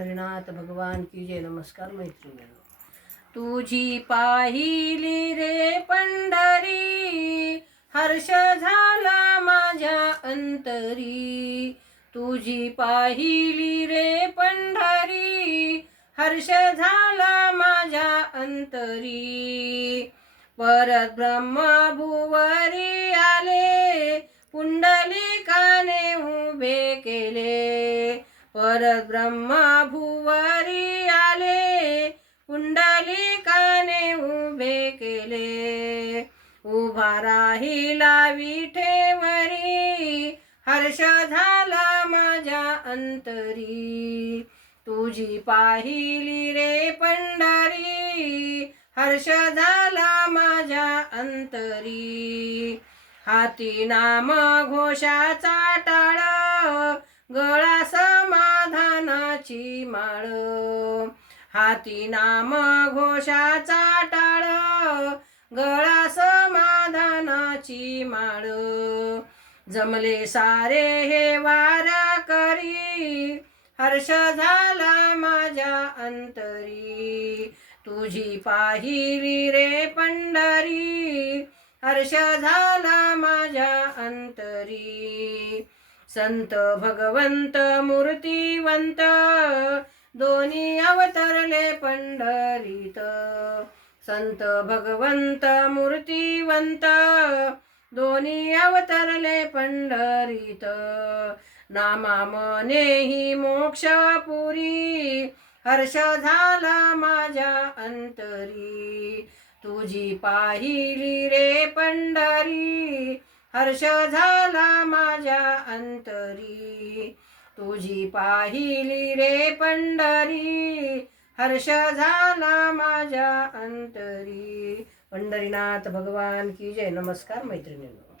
हरिनाथ भगवान की जय. नमस्कार मैत्रिणींनो. तुझी पाहिली रे पंढरी, हर्ष झाला माझ्या अंतरी. तुझी पाहिली रे पंढरी, हर्ष झाला माझ्या अंतरी. परत ब्रह्मभुवरी आले, पुंडलिकाने उभे केले. परत ब्रह्मभुवरी आले, पुंडलिकाने उभे केले. उभा राहिला विठेवरी, हर्ष झाला माझ्या अंतरी. तुझी पाहिली रे पंढरी, हर्ष झाला माझ्या अंतरी. हाती नाम घोषाचा टाळ, गळा समाधानाची माळ. हाती नाम घोषाचा टाळ, गळा समाधानाची माळ. जमले सारे हे वारकरी, हर्ष झाला माझ्या अंतरी. तुझी पाहिली रे पंढरी, हर्ष झाला माझ्या अंतरी. संत भगवंत मूर्तिवंत, दोन्ही अवतरले पंढरीत. संत भगवंत मूर्तिवंत, दोन्ही अवतरले पंढरीत. नामा मनेही मोक्षपुरी, हर्ष झाला माझ्या अंतरी. तुझी पाहिली रे पंढरी, हर्ष झाला माझ्या अंतरी. तुझी पाहिली रे पंढरी, हर्ष झाला माझ्या अंतरी. पंढरीनाथ भगवान की जय. नमस्कार मैत्रिणींनो.